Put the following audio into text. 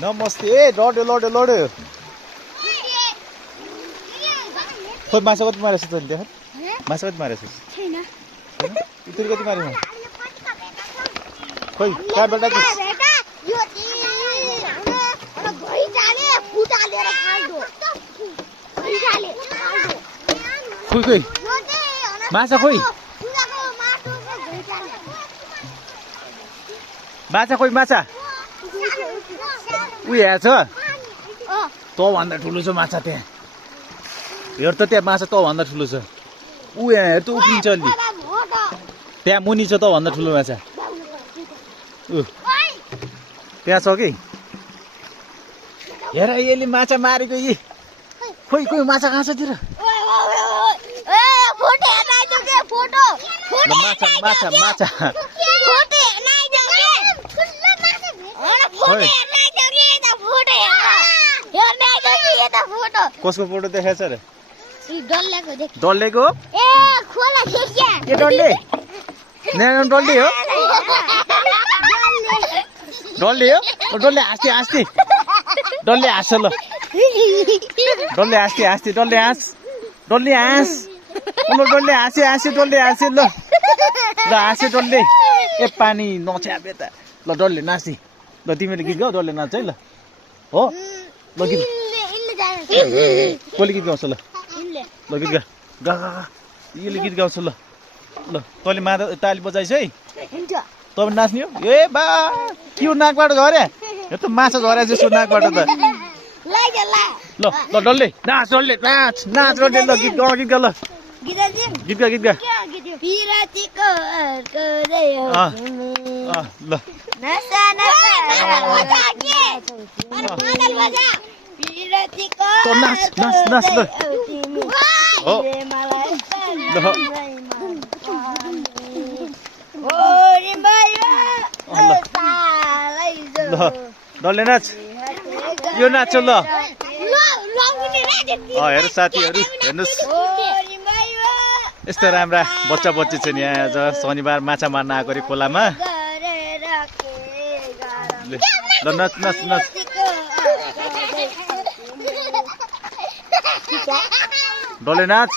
नमस्ते ए लड्यो लड्यो लड्यो खोइ माछा कति मारेछ तैँले देख माछा कति मारेछ तिमी कति मारेछ खोइ कहाँ बेटा खोइ खोइ माछा खोइ माछा खोइ माछा उयो हेर्छ तँभन्दा ठुलो छ माछा त्यहाँ हेर त त्यहाँ माछा तँभन्दा ठुलो छ ऊ यहाँ हेर त उफ्रिन्छ अलि त्यहाँ मुनि छ तँभन्दा ठुलो माछा त्यहाँ छ कि हेर यसले माछा मारेको यी खोइ खोइ माछा कहाँ छ तिर माछा माछा माछा कसको फोटो देखाएछ र डल्लेको ए डल्ले डल्ले हो डल्ले हो डल्ले हाँस्थे हाँस्थे डल्ले हाँस्छ ल डल्ले हाँस्थे हाँस्थे डल्ले हाँस डल्ले हाँस डल्ले हाँसे हाँसे डल्ले हाँसे ल हाँसे डल्ले ए पानी नछ्यापे त ल डल्ले नाच्थे ल तिमीले गीत गाऊ डल्ले नाच्छ है ल हो ल गीत कसले गीत गाउँछ ल ल गीत गा गा यसले गीत गाउँछ ल ल तैँले ताली बजाइस् है तपाईँ नाच्ने हो ए बा के हो नाकबाट झरे यो त माछा झरे जस्तो नाकबाट त ल ल डल्ले नाच डल्ले नाच नाच डल्ले ल गीत गा गीत गा ल गीत गा गीत गा ल नाच नाच नाच ल हो ल डल्ले नाच यो नाच ल हेर साथीहरू हेर्नुहोस् यस्तो राम्रा बच्चा बच्ची छ नि यहाँ आज शनिबार माछा मार्न आएको रे खोलामा ल नाच नाच नाच डल्ले नाच